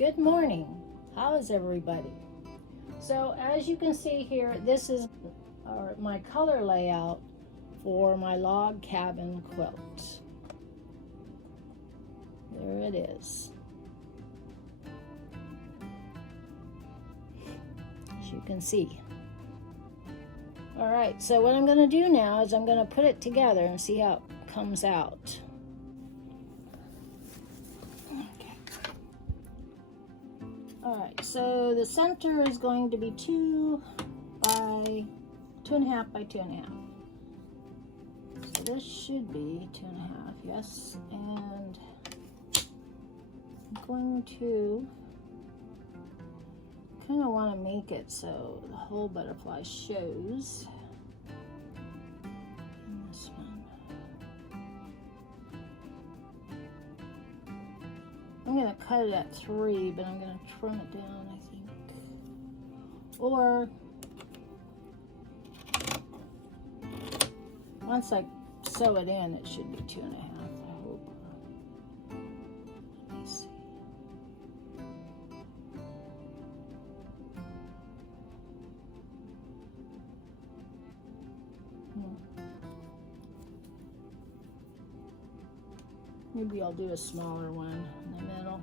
Good morning. How is everybody? So as you can see here, this is my color layout for my log cabin quilt. There it is. As you can see. All right, so what I'm going to do now is I'm going to put it together and see how it comes out. Alright, so the center is going to be 2 by 2.5 by 2.5. So this should be 2.5, yes. And I'm going to kind of want to make it so the whole butterfly shows. And this one. I'm going to cut it at 3, but I'm going to trim it down, I think. Or, once I sew it in, it should be 2.5, I hope. Let me see. Maybe I'll do a smaller one in the middle.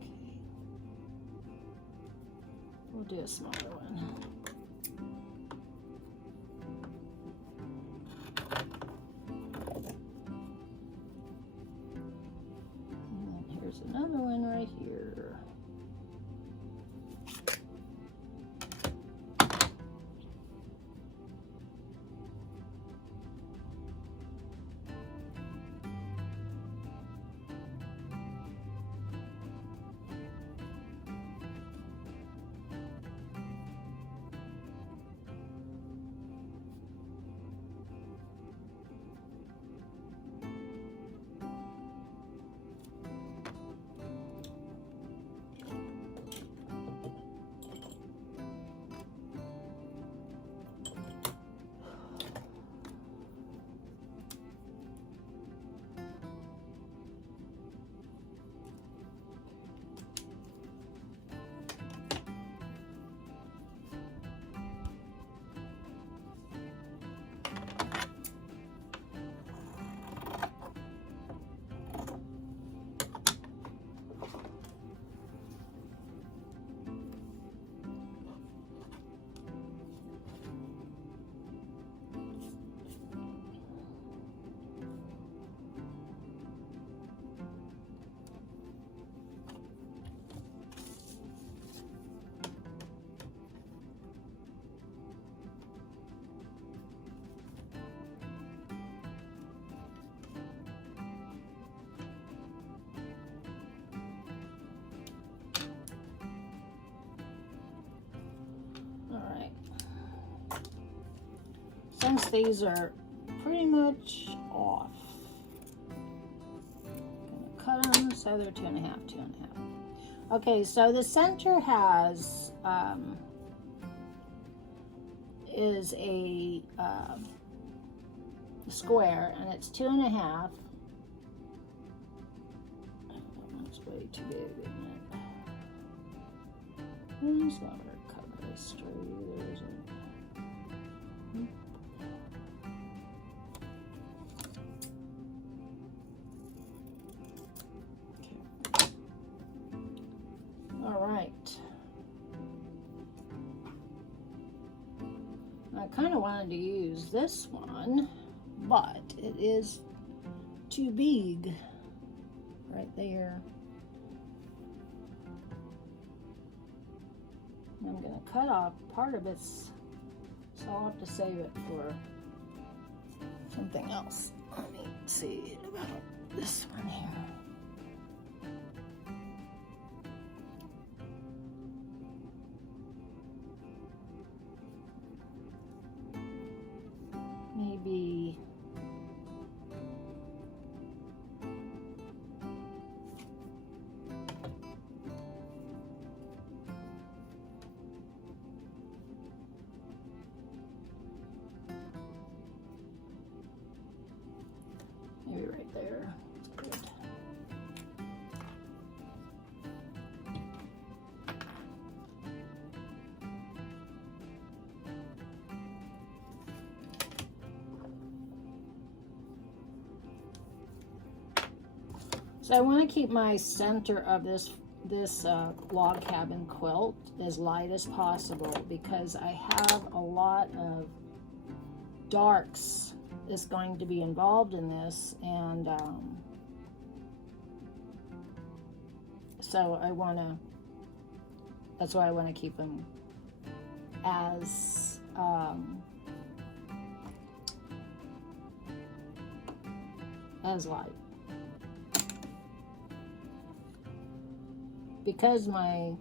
Okay. We'll do a smaller one. And then here's another one right here. Since these are pretty much off, I'm gonna cut them so they're 2.5, 2.5. Okay, so the center has is a square, and it's 2.5. That's way too big, isn't it? It's not gonna cut very straight either, is it? All right. I kind of wanted to use this one, but it is too big right there. I'm going to cut off part of it, so I'll have to save it for something else. Let me see about this one here. Maybe So I want to keep my center of this log cabin quilt as light as possible because I have a lot of darks that's going to be involved in this, and so that's why I want to keep them as light. Because my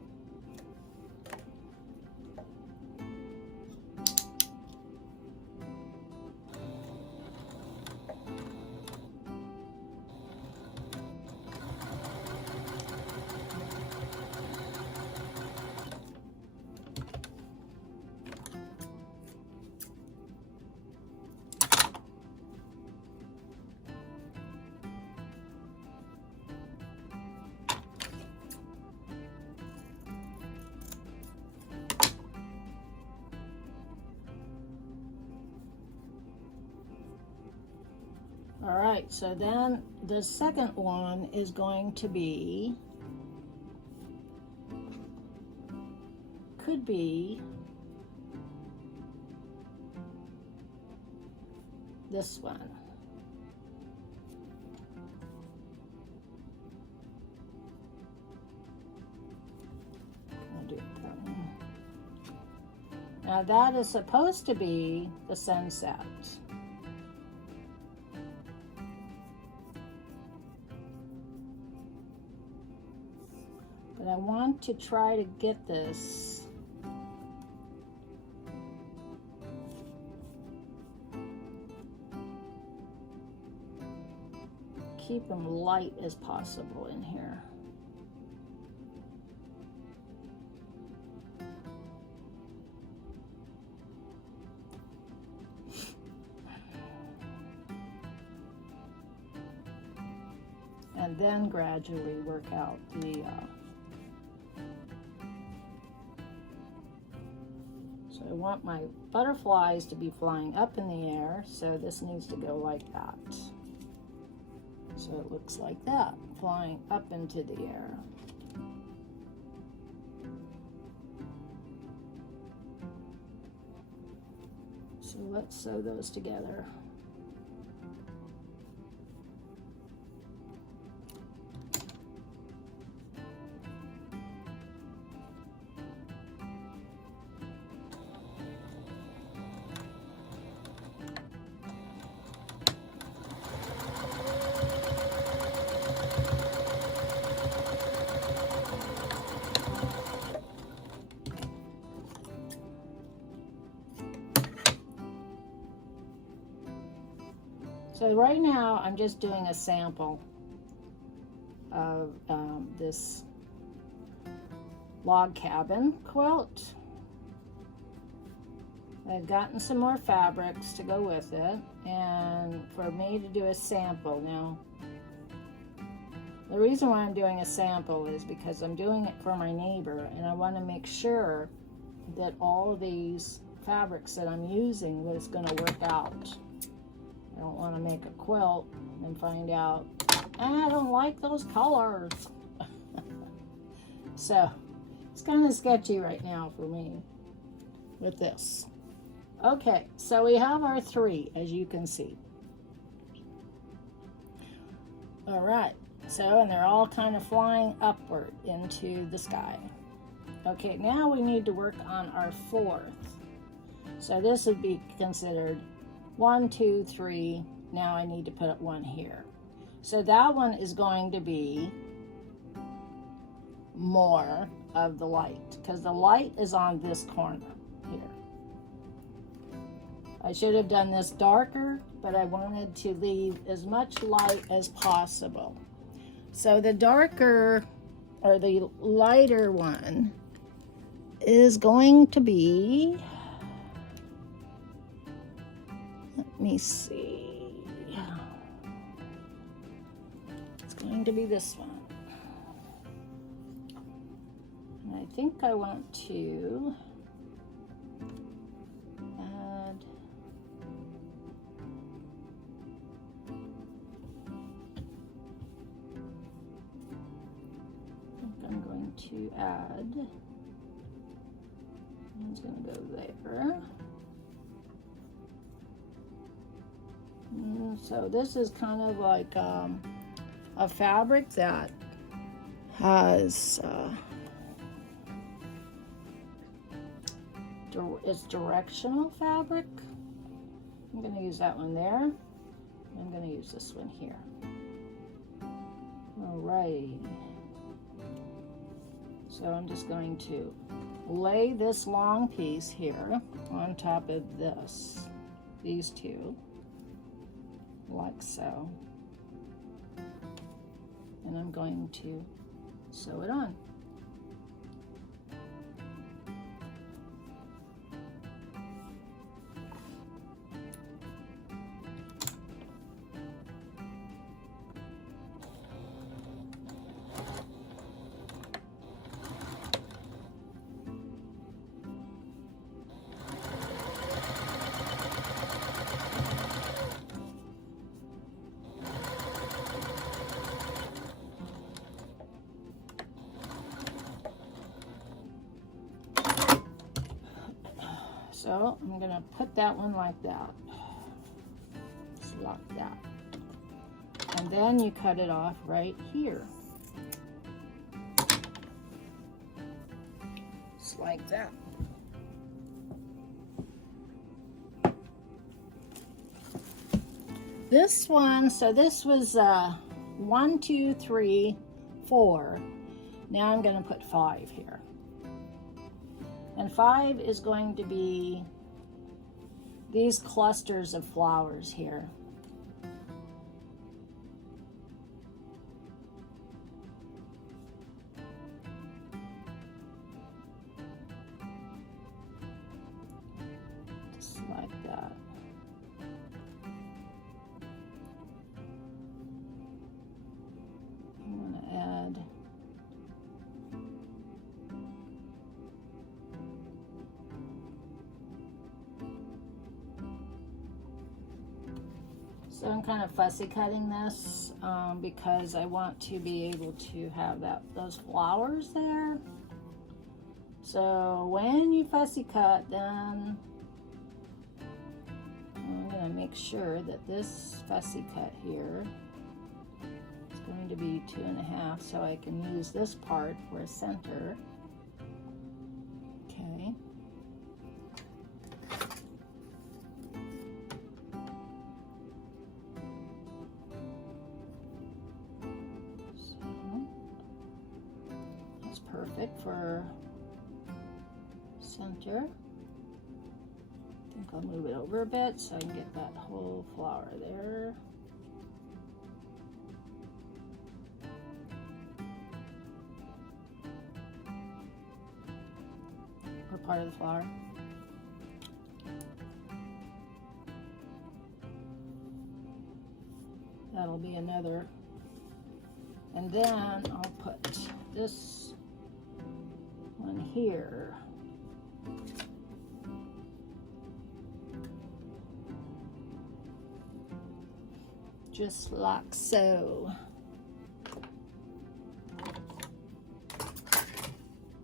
all right, so then the second one is going to be, could be this one. I'll do that one. Now that is supposed to be the sunset. But I want to try to get this keep them light as possible in here. And then gradually work out the so I want my butterflies to be flying up in the air, so this needs to go like that. So it looks like that, flying up into the air. So let's sew those together. So right now I'm just doing a sample of this log cabin quilt. I've gotten some more fabrics to go with it, and for me to do a sample. Now, the reason why I'm doing a sample is because I'm doing it for my neighbor, and I want to make sure that all of these fabrics that I'm using was going to work out. I don't want to make a quilt and find out, I don't like those colors. So it's kind of sketchy right now for me with this. Okay, so we have our 3, as you can see. All right, so, and they're all kind of flying upward into the sky. Okay, now we need to work on our 4th. So this would be considered 1, 2, 3. Now I need to put 1 here. So that one is going to be more of the light, because the light is on this corner here. I should have done this darker, but I wanted to leave as much light as possible. So the darker, or the lighter one, is going to be, let me see. It's going to be this one. And I think I want to add going to add, it's going to go there. So this is kind of like a fabric that has it's directional fabric. I'm going to use that one there. I'm going to use this one here. Alrighty. So I'm just going to lay this long piece here on top of these two, like so. And I'm going to sew it on. So I'm going to put that one like that, just like that. And then you cut it off right here. Just like that. This one, so this was 1, 2, 3, 4. Now I'm going to put 5 here. And 5 is going to be these clusters of flowers here. Just like that. I'm going to add So I'm kind of fussy cutting this because I want to be able to have those flowers there. So when you fussy cut, then I'm going to make sure that this fussy cut here is going to be 2.5, so I can use this part for a center. Okay. Perfect for center. I think I'll move it over a bit so I can get that whole flower there. Or part of the flower. That'll be another. And then I'll put this one here. Just like so.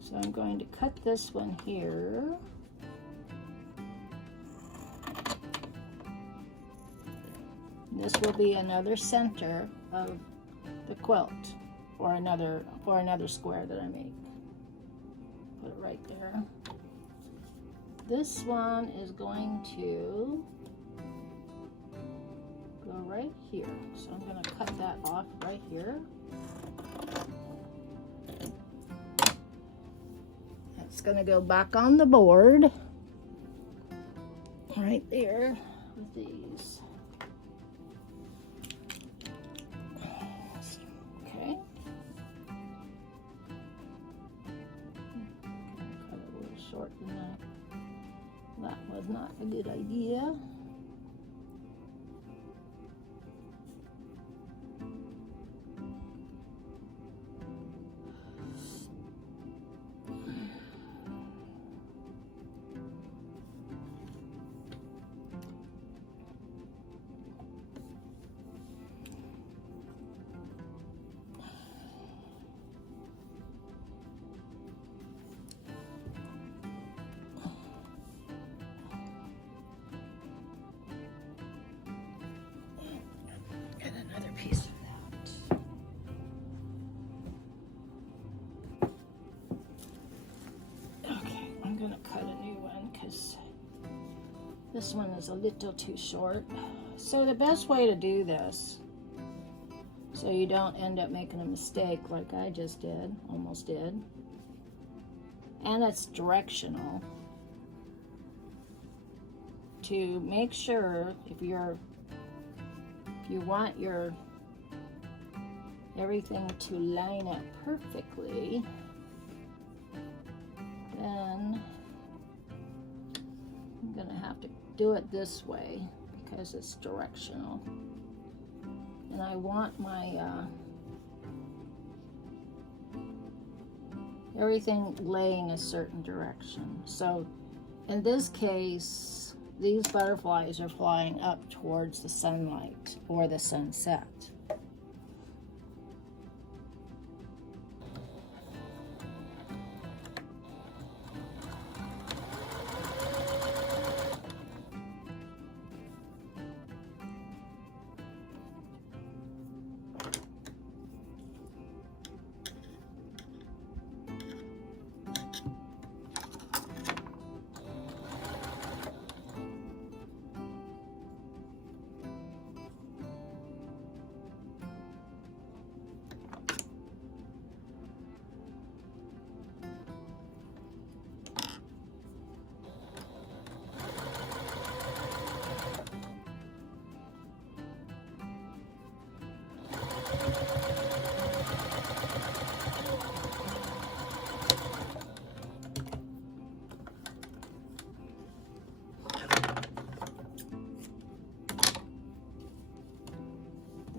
So I'm going to cut this one here. And this will be another center of the quilt, or another square that I make. Put it right there. This one is going to go right here. So I'm going to cut that off right here. That's going to go back on the board right there with these. Okay. Short than that. That was not a good idea. This one is a little too short. So the best way to do this, so you don't end up making a mistake like I just did, almost did, and it's directional, to make sure if you want your everything to line up perfectly, then I'm gonna have to do it this way because it's directional. And I want my everything laying a certain direction. So in this case, these butterflies are flying up towards the sunlight or the sunset.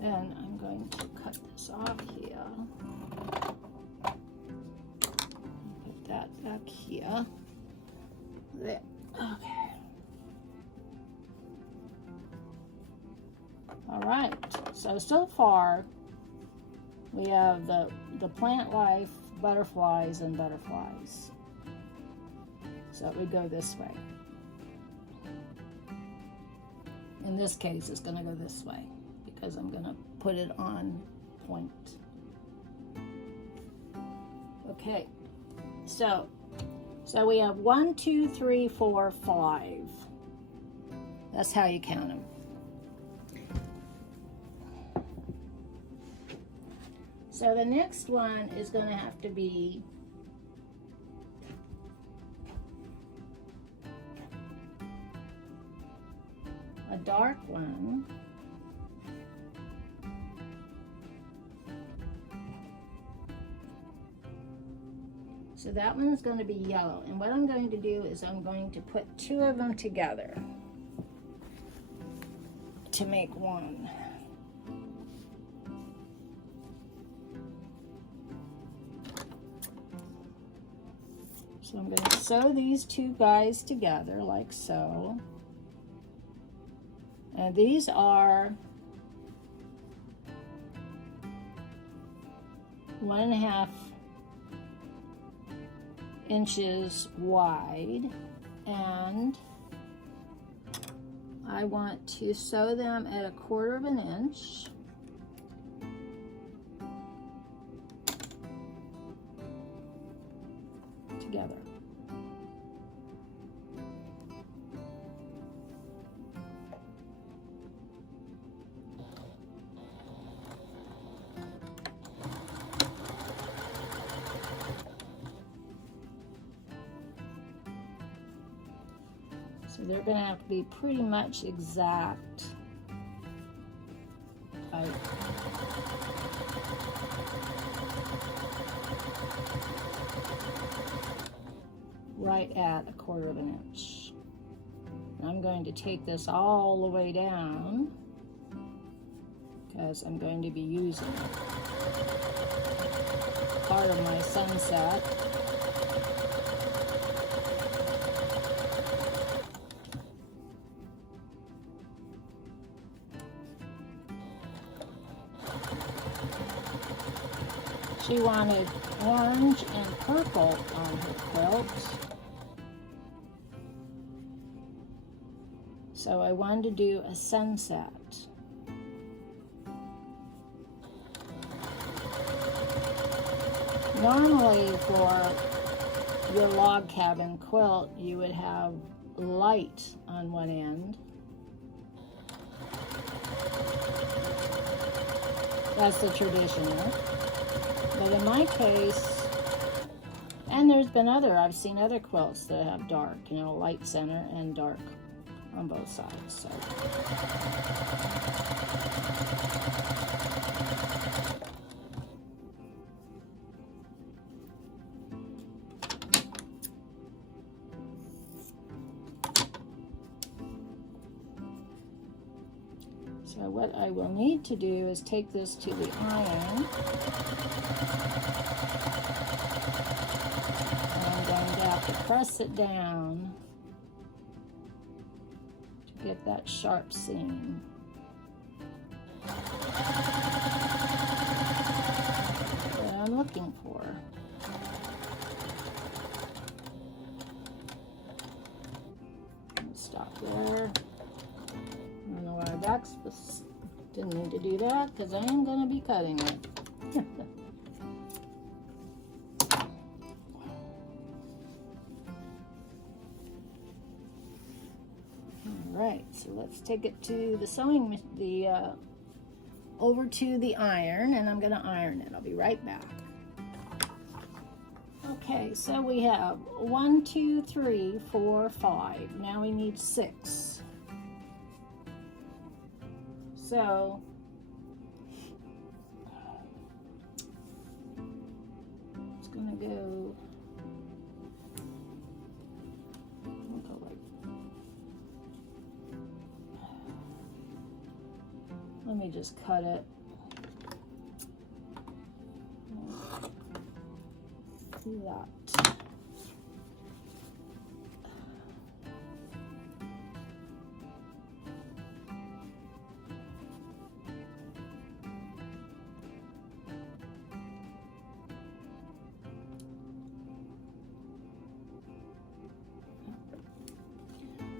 Then I'm going to cut this off here. Put that back here. There. Okay. All right. So far, we have the plant life, butterflies, and butterflies. So it would go this way. In this case, it's going to go this way, because I'm going to put it on point. Okay, so we have 1, 2, 3, 4, 5. That's how you count them. So the next one is going to have to be a dark one. So that one is going to be yellow. And what I'm going to do is I'm going to put 2 of them together to make one. So I'm going to sew these 2 guys together like so. And these are 1.5 inches wide, and I want to sew them at 1/4 inch. Together. So they're going to have to be pretty much exact. Right at 1/4 inch. And I'm going to take this all the way down because I'm going to be using part of my sunset. She wanted orange and purple on her quilt. So I wanted to do a sunset. Normally for your log cabin quilt, you would have light on one end. That's the traditional. But in my case, and there's been I've seen other quilts that have dark, you know, light center and dark on both sides. So. So what I will need to do is take this to the iron. And I'm going to have to press it down to get that sharp seam. That I'm looking for. Stop there. I don't know why didn't need to do that, because I am going to be cutting it. Alright, so let's take it to the over to the iron, and I'm going to iron it. I'll be right back. Okay, so we have 1, 2, 3, 4, 5. Now we need 6. So it's gonna go, let me just cut it. Do that.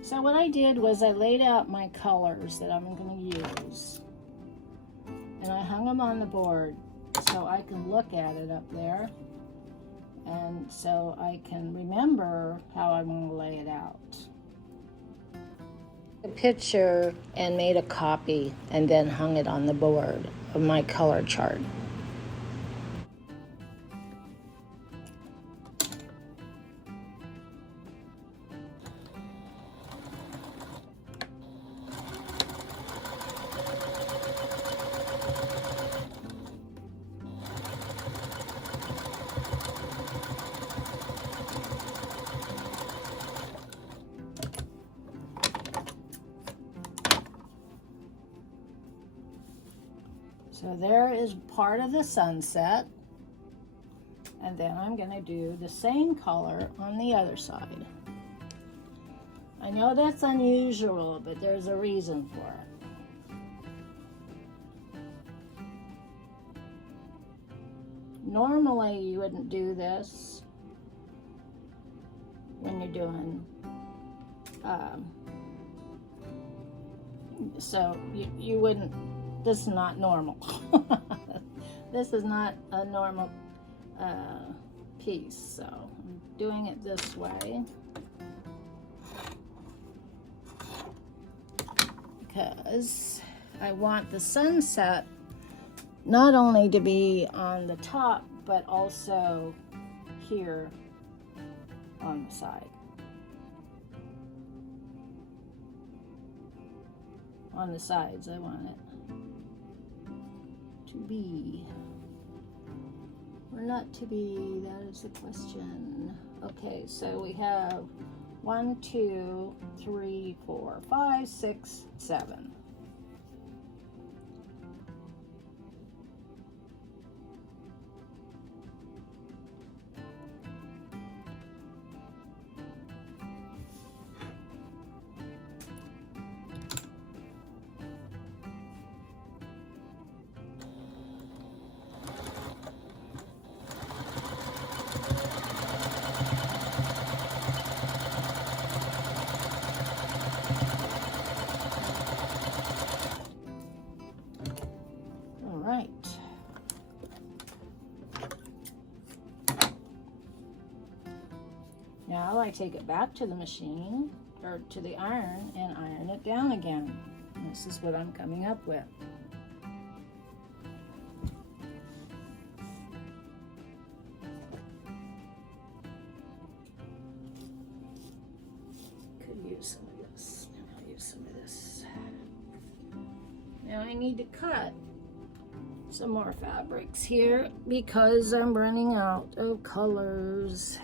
So what I did was I laid out my colors that I'm going to use, and I hung them on the board so I can look at it up there, and so I can remember how I'm going to lay it out. A picture and made a copy and then hung it on the board of my color chart. So there is part of the sunset, and then I'm going to do the same color on the other side. I know that's unusual, but there's a reason for it. Normally you wouldn't do this when you're doing, so you wouldn't. This is not normal. This is not a normal piece, so I'm doing it this way because I want the sunset not only to be on the top, but also here on the side. On the sides, I want it to be, or not to be, that is the question. Okay, so we have 1, 2, 3, 4, 5, 6, 7. Now I take it back to the machine or to the iron and iron it down again. And this is what I'm coming up with. Could use some of this, and I'll use some of this. Now I need to cut some more fabrics here because I'm running out of colors.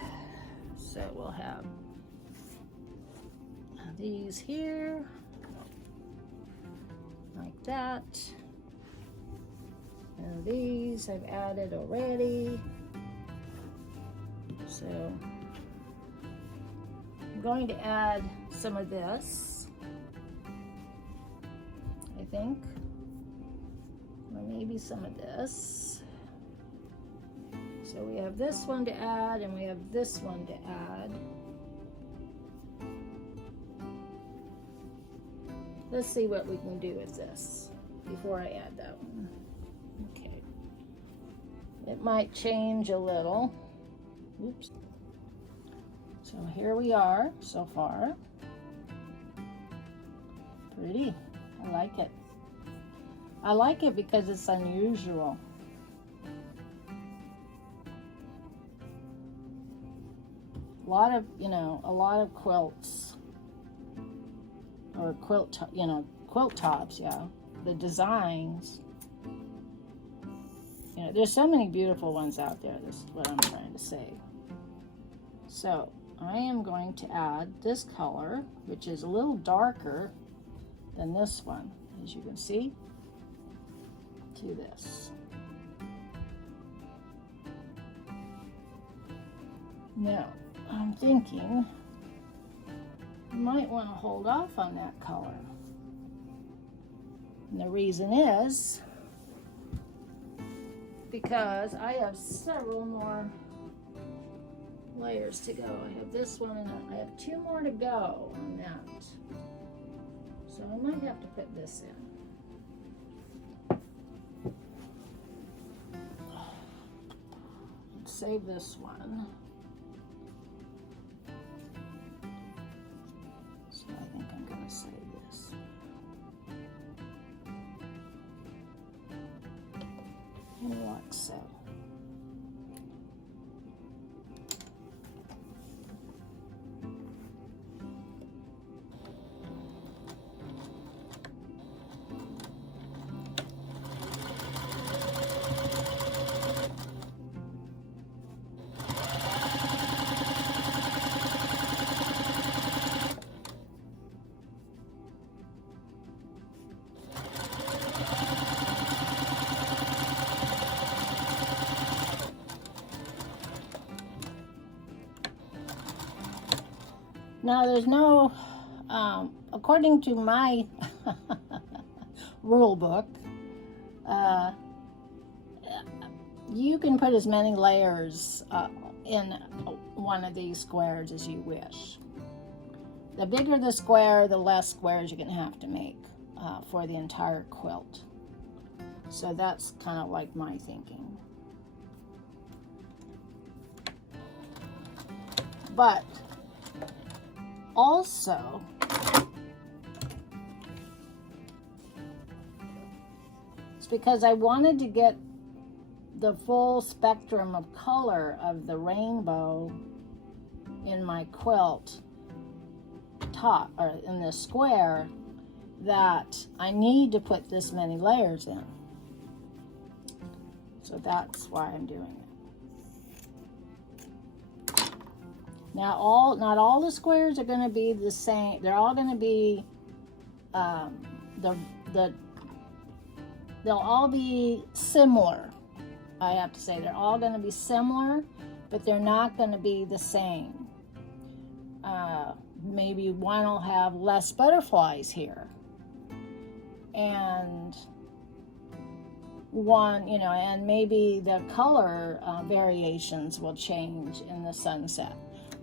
So we'll have these here, like that. And these I've added already. So I'm going to add some of this, I think. Or maybe some of this. So we have this one to add, and we have this one to add. Let's see what we can do with this before I add that one. Okay. It might change a little. Oops. So here we are so far. Pretty. I like it. I like it because it's unusual. A lot of quilts or quilt tops, yeah. The designs, there's so many beautiful ones out there. This is what I'm trying to say. So I am going to add this color, which is a little darker than this one, as you can see, to this. Now, I'm thinking you might want to hold off on that color. And the reason is because I have several more layers to go. I have this one and I have 2 more to go on that. So I might have to put this in. Save this one. So I think I'm going to save this. And like so. Now there's no, according to my rule book, you can put as many layers in one of these squares as you wish. The bigger the square, the less squares you're going to have to make for the entire quilt. So that's kind of like my thinking. But also, it's because I wanted to get the full spectrum of color of the rainbow in my quilt top, or in the square, that I need to put this many layers in. So that's why I'm doing it. Now, not all the squares are going to be the same. They're all going to be, they'll all be similar. I have to say, they're all going to be similar, but they're not going to be the same. Maybe one will have less butterflies here, and one, and maybe the color variations will change in the sunset.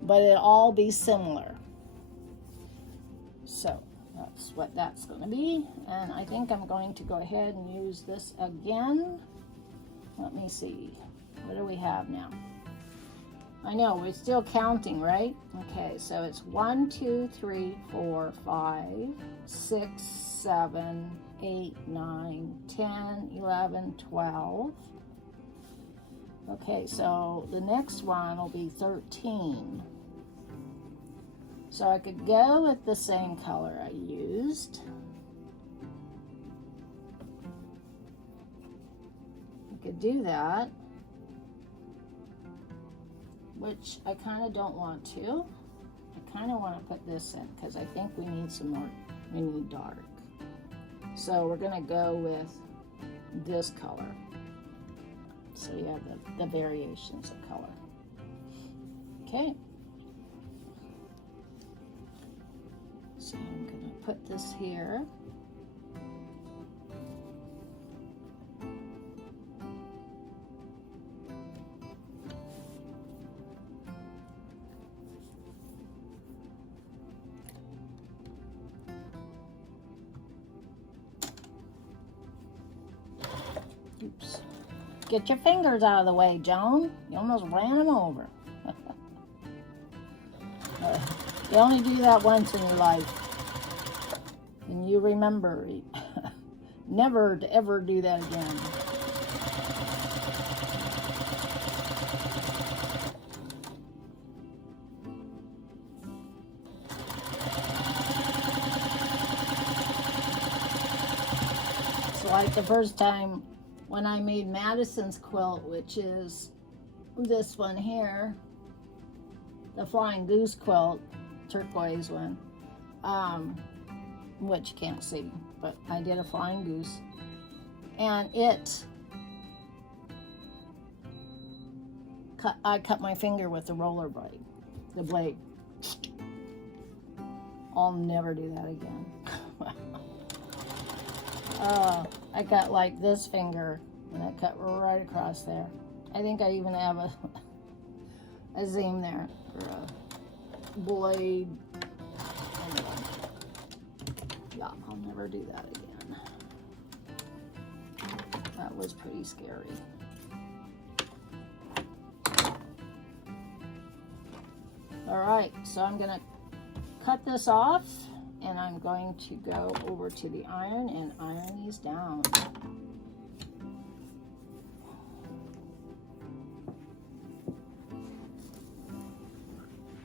But it'll all be similar. So that's what that's going to be. And I think I'm going to go ahead and use this again. Let me see. What do we have now? I know, we're still counting, right? Okay, so it's 1, 2, 3, 4, 5, 6, 7, 8, 9, 10, 11, 12. Okay, so the next one will be 13. So I could go with the same color I used. I could do that, which I kind of don't want to. I kind of want to put this in because I think we need some more, we need dark. So we're gonna go with this color. So you have the variations of color. Okay. So I'm gonna put this here. Oops. Get your fingers out of the way, Joan. You almost ran him over. You only do that once in your life. And you remember never to ever do that again. So like the first time when I made Madison's quilt, which is this one here, the Flying Goose quilt, turquoise one, which you can't see, but I did a Flying Goose, and I cut my finger with the roller blade, the blade. I'll never do that again. I got like this finger, and I cut right across there. I think I even have a seam there for a blade. Anyway. Yeah, I'll never do that again. That was pretty scary. All right, so I'm gonna cut this off, and I'm going to go over to the iron and iron these down.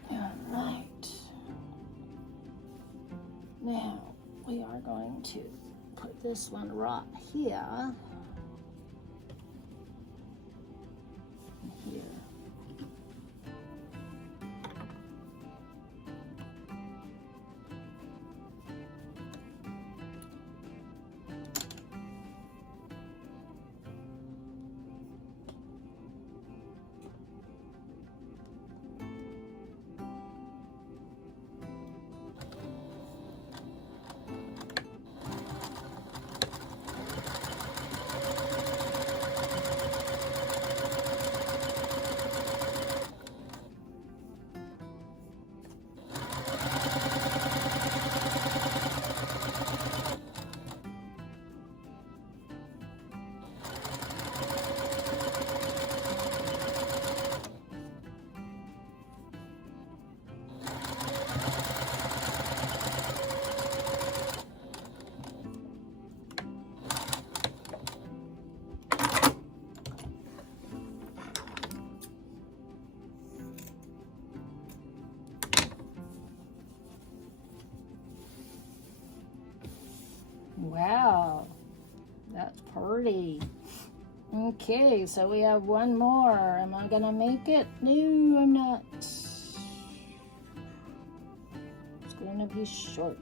All right. Now we are going to put this one right here. And here. Wow, that's pretty. Okay, so we have one more. Am I gonna make it? No, I'm not. It's gonna be short.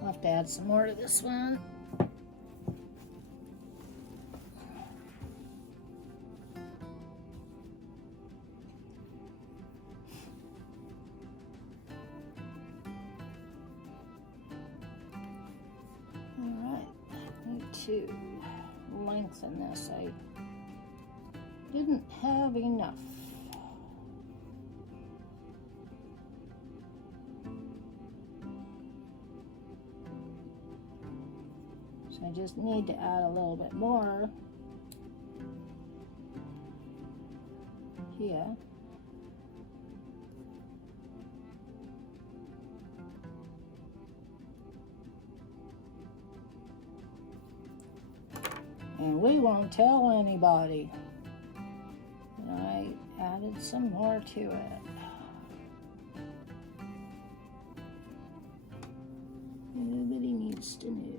I'll have to add some more to this one. To lengthen this. I didn't have enough. So I just need to add a little bit more here. And we won't tell anybody that I added some more to it. Nobody needs to know.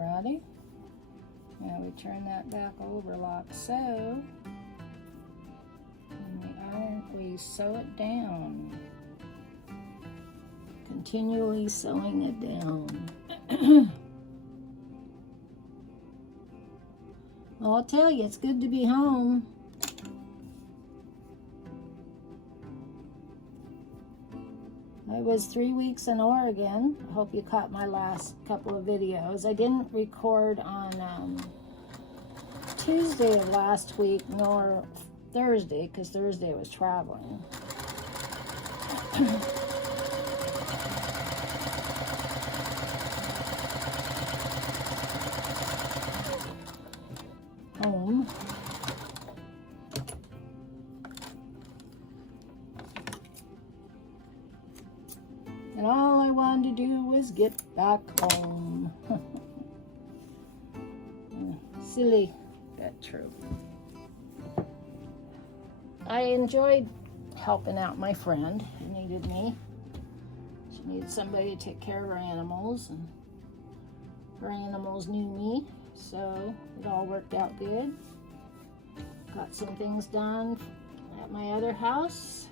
Alrighty. Now we turn that back over like so. And we sew it down. Continually sewing it down. Well, I'll tell you, it's good to be home. I was 3 weeks in Oregon. I hope you caught my last couple of videos. I didn't record on Tuesday of last week, nor Thursday, because Thursday I was traveling. Home. And all I wanted to do was get back home. Silly, but true. I enjoyed helping out my friend who needed me. She needed somebody to take care of her animals, and her animals knew me, so it all worked out good. Got some things done at my other house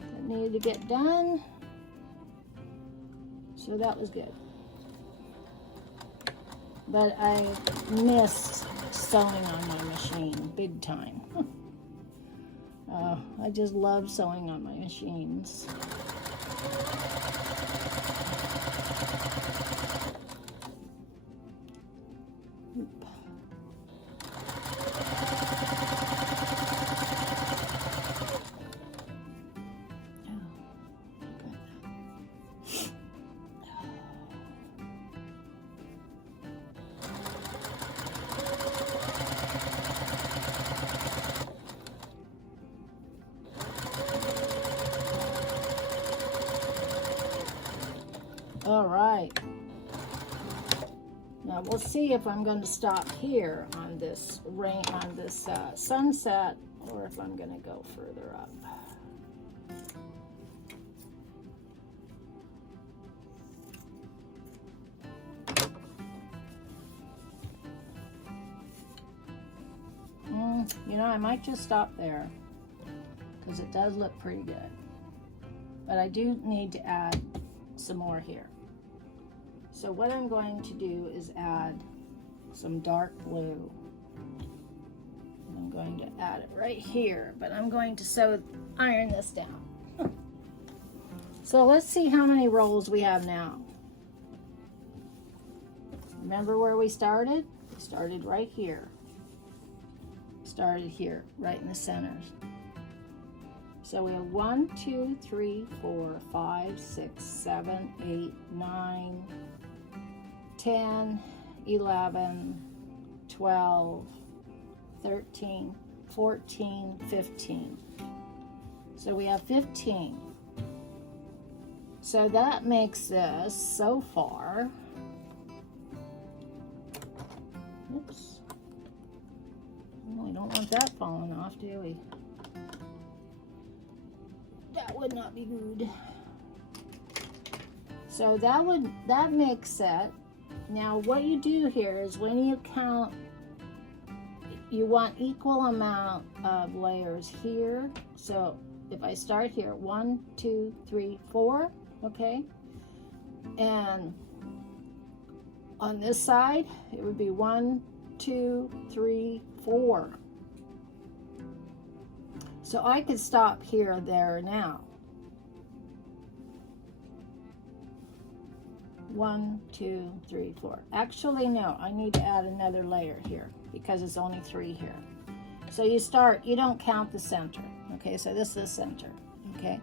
that needed to get done, so that was good. But I missed sewing on my machine big time. I just love sewing on my machines. All right. Now we'll see if I'm going to stop here on this sunset, or if I'm going to go further up. You know, I might just stop there because it does look pretty good. But I do need to add some more here. So what I'm going to do is add some dark blue. I'm going to add it right here, but I'm going to iron this down. So let's see how many rolls we have now. Remember where we started? We started right here. Started here, right in the center. So we have 1, 2, 3, 4, 5, 6, 7, 8, 9, 10, 11, 12, 13, 14, 15. So we have 15. So that makes this so far. Oops. Oh, we don't want that falling off, do we? That would not be good. So that makes it. Now what you do here is when you count, you want equal amount of layers here. So if I start here, 1, 2, 3, 4, okay? And On this side, it would be 1, 2, 3, 4. So I could stop here, there, now. 1, 2, 3, 4. Actually, no, I need to add another layer here because it's only 3 here. So you start, you don't count the center. Okay, so this is the center. Okay,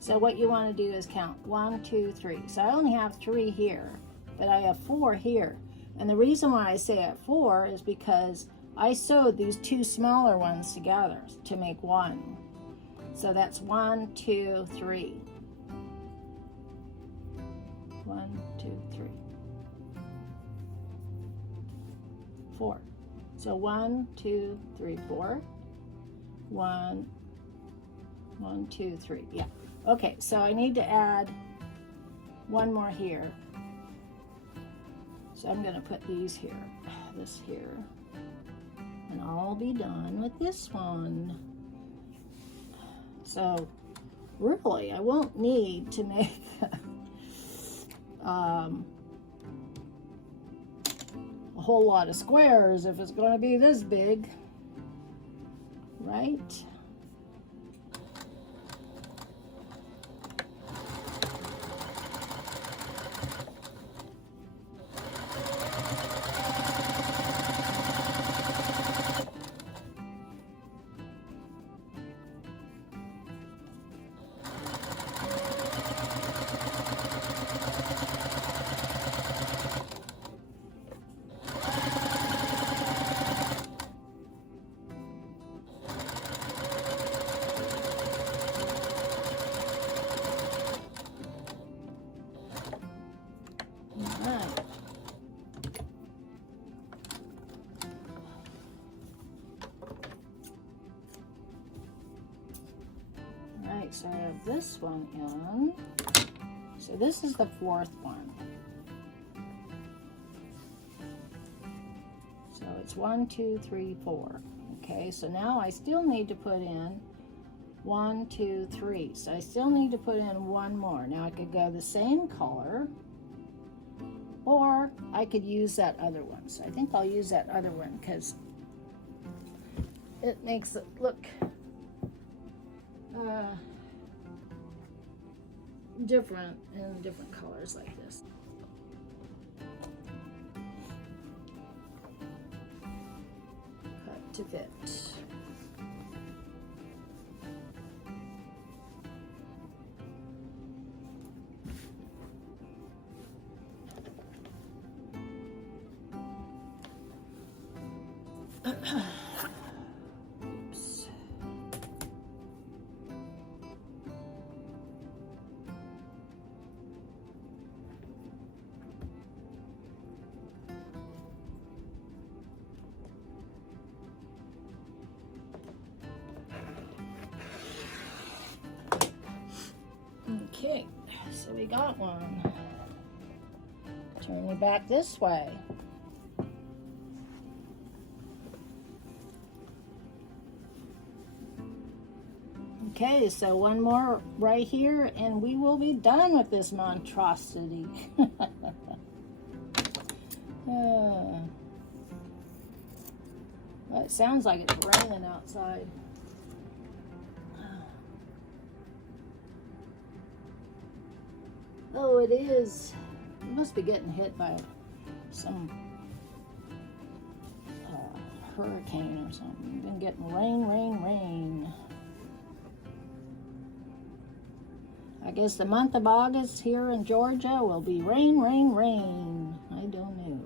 so what you want to do is count 1, 2, 3. So I only have 3 here, but I have 4 here. And the reason why I say at 4 is because I sewed these 2 smaller ones together to make 1. So that's 1, 2, 3. 1, 2, 3. 4. So 1, 2, 3, 4. 1, 1, 2, 3. Yeah. Okay, so I need to add one more here. So I'm going to put these here, this here, and I'll be done with this one. So really, I won't need to make a whole lot of squares if it's going to be this big, right? So I have this one in. So this is the 4th one. So it's 1, 2, 3, 4. Okay, so now I still need to put in 1, 2, 3. So I still need to put in one more. Now I could go the same color, or I could use that other one. So I think I'll use that other one because it makes it look different in different colors like this. Cut to fit. Oops. Okay, so we got one. Turn it back this way. Okay, so one more right here and we will be done with this monstrosity. Well, it sounds like it's raining outside. Oh, it is. It must be getting hit by some hurricane or something. We've been getting rain, rain, rain. I guess the month of August here in Georgia will be rain, rain, rain. I don't know.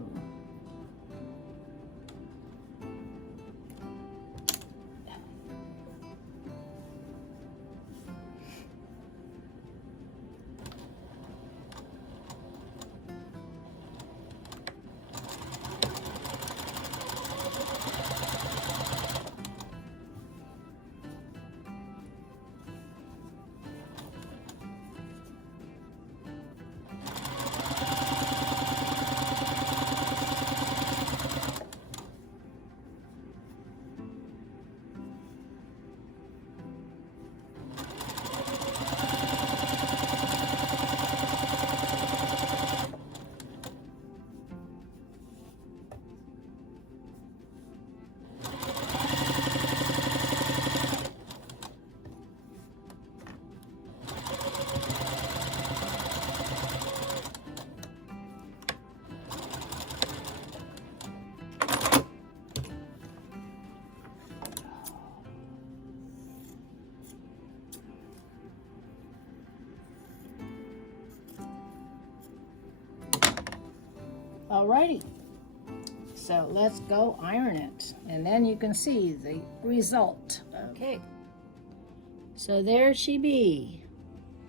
Alrighty, so let's go iron it, and then you can see the result. Okay, so there she be.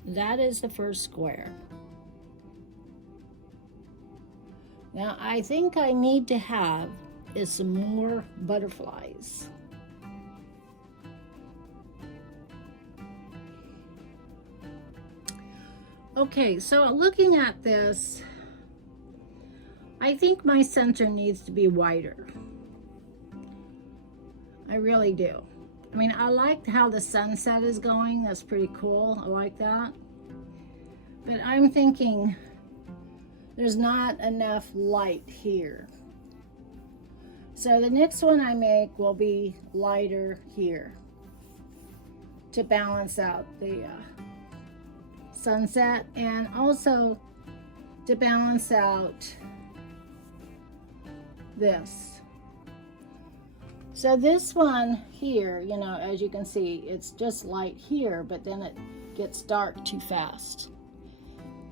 That is the first square. Now I think I need to have is some more butterflies. Okay, so looking at this, I think my center needs to be wider. I really do. I mean, I like how the sunset is going. That's pretty cool. I like that. But I'm thinking there's not enough light here. So the next one I make will be lighter here to balance out the sunset, and also to balance out this. So this one here, you know, as you can see, it's just light here, but then it gets dark too fast.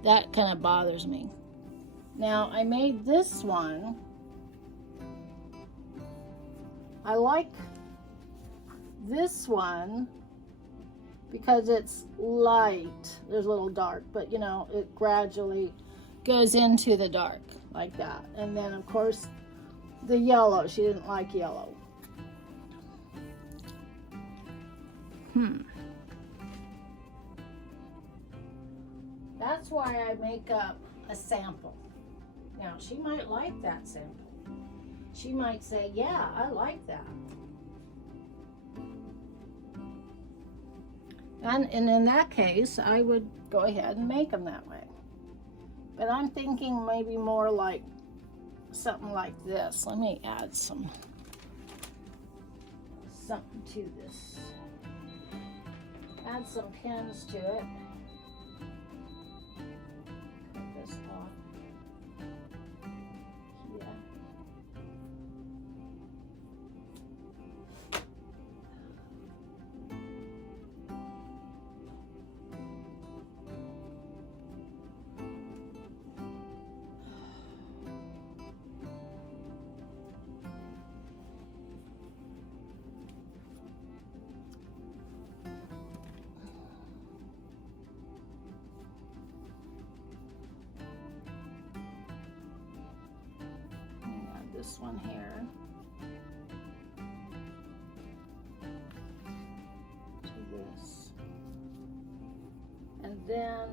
That kind of bothers me. Now I made this one. I like this one because it's light. There's a little dark, but you know, it gradually goes into the dark like that. And then of course the yellow, she didn't like yellow. That's why I make up a sample. Now she might like that sample. She might say, yeah, I like that. And in that case, I would go ahead and make them that way. But I'm thinking maybe more like something like this. Let me add something to this. Add some pins to it. Cut this off. Yeah. This one here to this, and then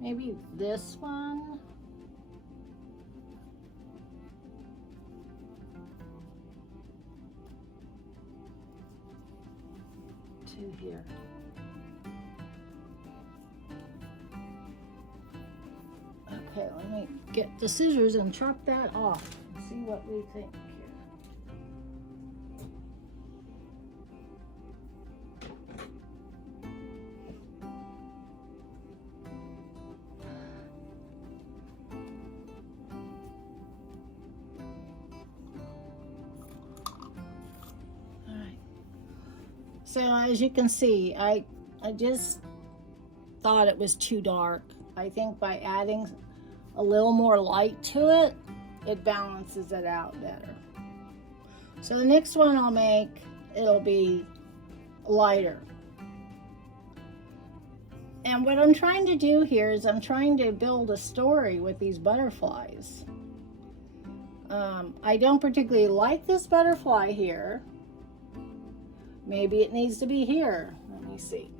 maybe this one. Here. Okay, let me get the scissors and chop that off and see what we think here. So as you can see, I just thought it was too dark. I think by adding a little more light to it, it balances it out better. So the next one I'll make, it'll be lighter. And what I'm trying to do here is I'm trying to build a story with these butterflies. I don't particularly like this butterfly here. Maybe it needs to be here. Let me see.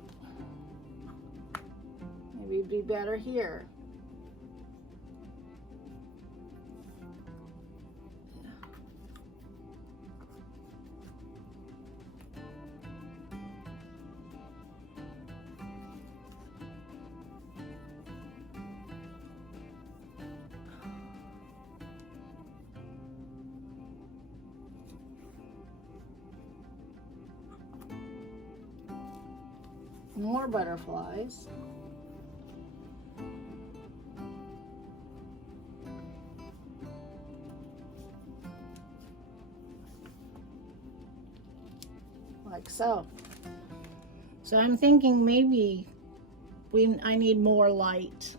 Maybe it'd be better here. More butterflies. like so. So I'm thinking maybe I need more light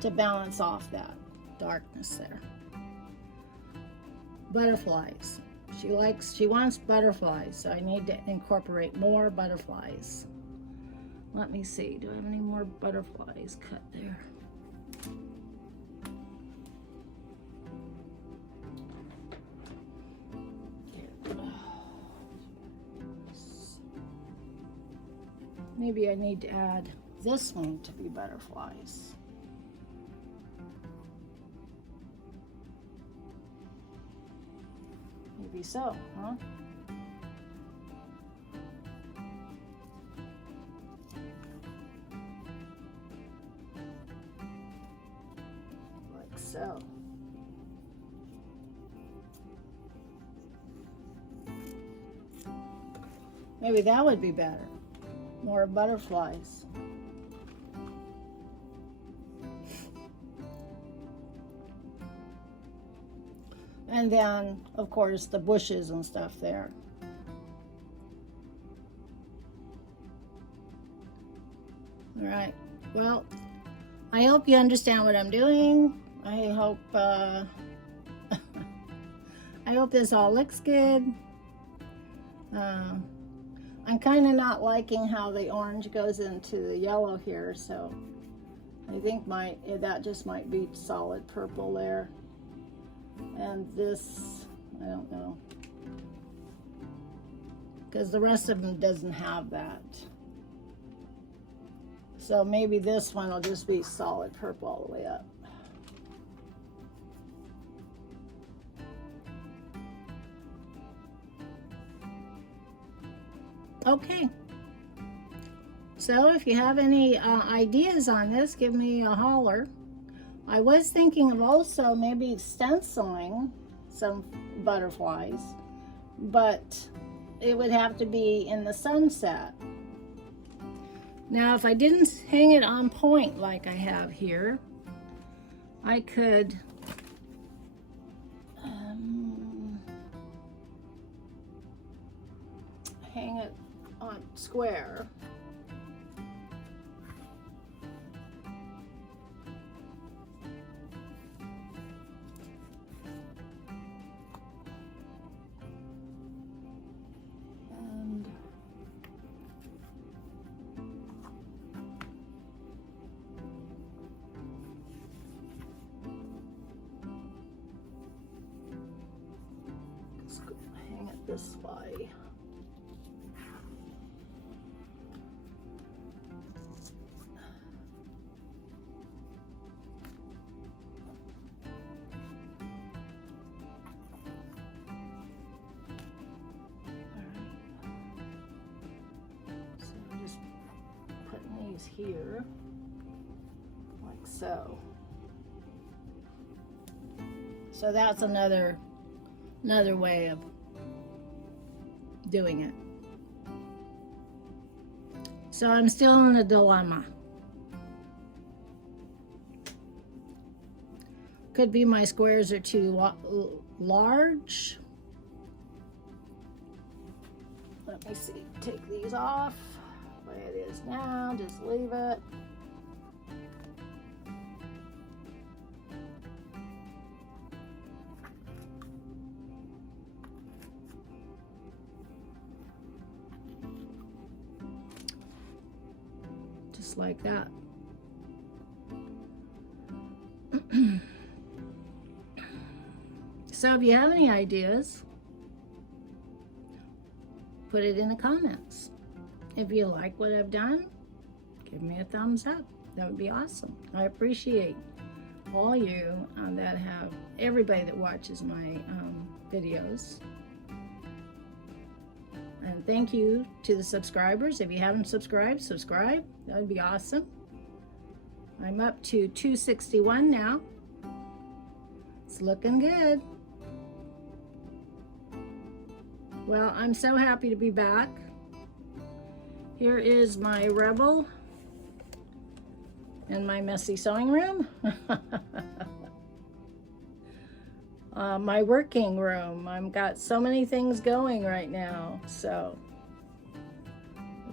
to balance off that darkness there. Butterflies. She wants butterflies, so I need to incorporate more butterflies. Let me see, do I have any more butterflies cut there? Maybe I need to add this one to be butterflies. Maybe so, huh? Like so. Maybe that would be better. More butterflies. And then, of course, the bushes and stuff there. All right. Well, I hope you understand what I'm doing. I hope I hope this all looks good. I'm kind of not liking how the orange goes into the yellow here, so I think that just might be solid purple there. And this, I don't know, because the rest of them doesn't have that. So maybe this one will just be solid purple all the way up. Okay. So if you have any ideas on this, give me a holler. I was thinking of also maybe stenciling some butterflies, but it would have to be in the sunset. Now, if I didn't hang it on point like I have here, I could hang it on square. Hang it this way. Here, like so. So that's another way of doing it. So I'm still in a dilemma. Could be my squares are too large. Let me see, take these off. The way it is now, just leave it. Just like that. So if you have any ideas, put it in the comments. If you like what I've done, give me a thumbs up. That would be awesome. I appreciate all you everybody that watches my videos. And thank you to the subscribers. If you haven't subscribed, subscribe. That would be awesome. I'm up to 261 now. It's looking good. Well, I'm so happy to be back. Here is my Rebel in my messy sewing room. My working room. I've got so many things going right now. So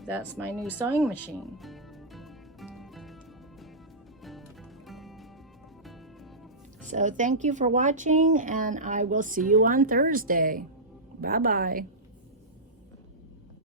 That's my new sewing machine. So thank you for watching, and I will see you on Thursday. Bye-bye.